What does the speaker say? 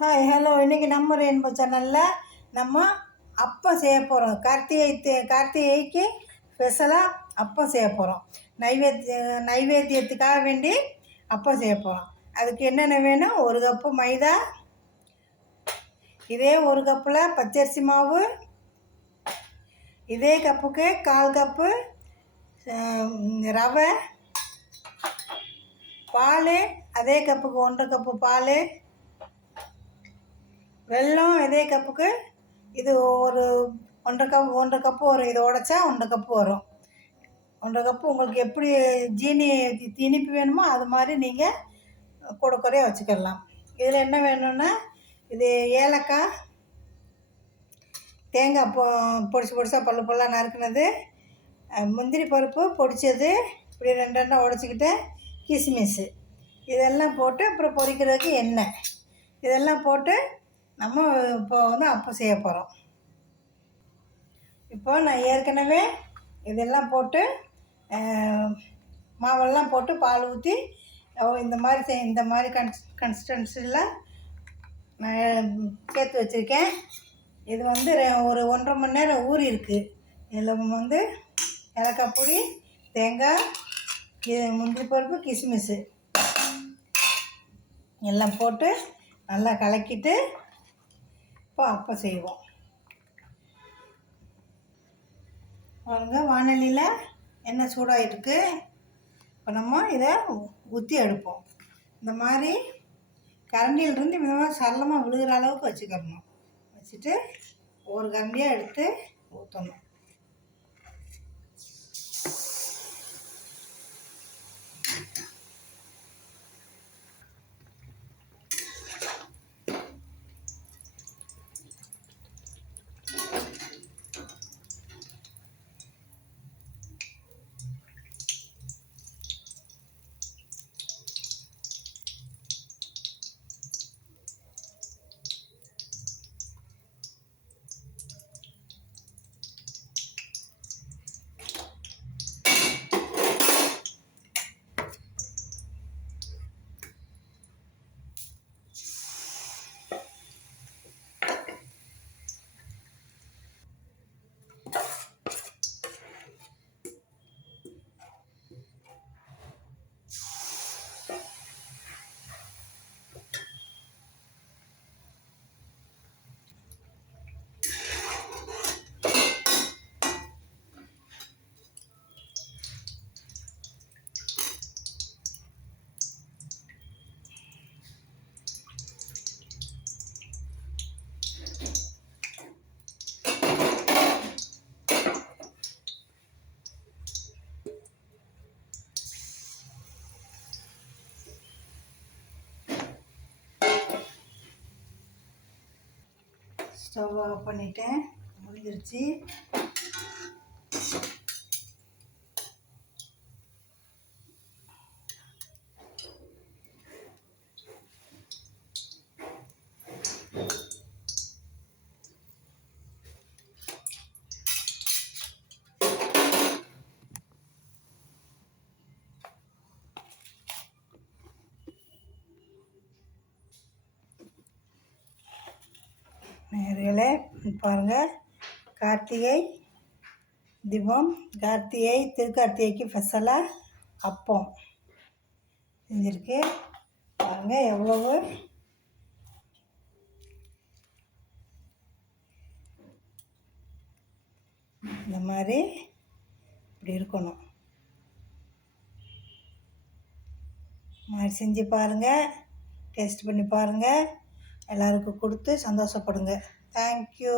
Hi hello, இன்றைக்கி நம்ம rainbow சேனலில் நம்ம அப்பம் செய்ய போகிறோம். கார்த்திகைக்கு ஸ்பெஷலாக அப்பம் செய்ய போகிறோம். நைவேத்தியத்துக்காக வேண்டி அப்பம் செய்ய போகிறோம். அதுக்கு என்னென்ன வேணும்? 1 கப்பு மைதா, இதே 1 கப்பில் பச்சரிசி மாவு, இதே கப்புக்கு 1/4 கப்பு ரவை, பால் அதே கப்புக்கு 1/2 கப்பு பால், வெல்லம் இதே கப்புக்கு இது ஒரு 1/2 கப்பு வரும். இதை உடச்சா 1/2 கப்பு வரும். 1/2 கப்பு உங்களுக்கு எப்படி ஜீனி இனிப்பு வேணுமோ அது மாதிரி நீங்கள் கூட குறைய வச்சுக்கிடலாம். இதில் என்ன வேணும்னா, இது ஏலக்காய், தேங்காய் பொடிசாக பல்லாக நறுக்குனது, முந்திரி பருப்பு பொடிச்சது, இப்படி 2 உடச்சிக்கிட்டு கிஸ்மிஸ்ஸு இதெல்லாம் போட்டு, அப்புறம் பொரிக்கிறதுக்கு எண்ணெய், இதெல்லாம் போட்டு நம்ம இப்போ அப்பம் செய்ய போகிறோம். இப்போ நான் ஏற்கனவே இதெல்லாம் போட்டு மாவெல்லாம் போட்டு பால் ஊற்றி இந்த மாதிரி கன்சிஸ்டன்சியில் நான் சேர்த்து வச்சுருக்கேன். இது ஒரு 1.5 மணி நேரம் ஊறி இருக்குது. இதில் ஏலக்காய் பொடி, தேங்காய், முந்திரி பருப்பு, கிஸ்மிஸ்ஸு எல்லாம் போட்டு நல்லா கலக்கிட்டு இப்போ அப்பம் செய்வோம். பாருங்கள், வானலியில் எண்ணெய் சூடாகிருக்கு. இப்போ நம்ம இதை ஊற்றி எடுப்போம். இந்த மாதிரி கரண்டியிலிருந்து இந்த மாதிரி சரளமாக விழுகிற அளவுக்கு வச்சுக்கணும். வச்சுட்டு ஒரு கரண்டியாக எடுத்து ஊற்றணும். ஸ்டவ் ஆஃப் பண்ணிட்டேன். முடிஞ்சிருச்சு. நேயர்களே பாருங்கள், கார்த்திகை தீபம், திருக்கார்த்திகைக்கு ஸ்பெஷலாக அப்பம் செஞ்சுருக்கு. பாருங்கள் எவ்வளவு இந்த மாதிரி இப்படி இருக்கணும். மாதிரி செஞ்சு பாருங்கள், டேஸ்ட் பண்ணி பாருங்கள், எல்லாருக்கும் கொடுத்து சந்தோஷப்படுங்க. தேங்க்யூ.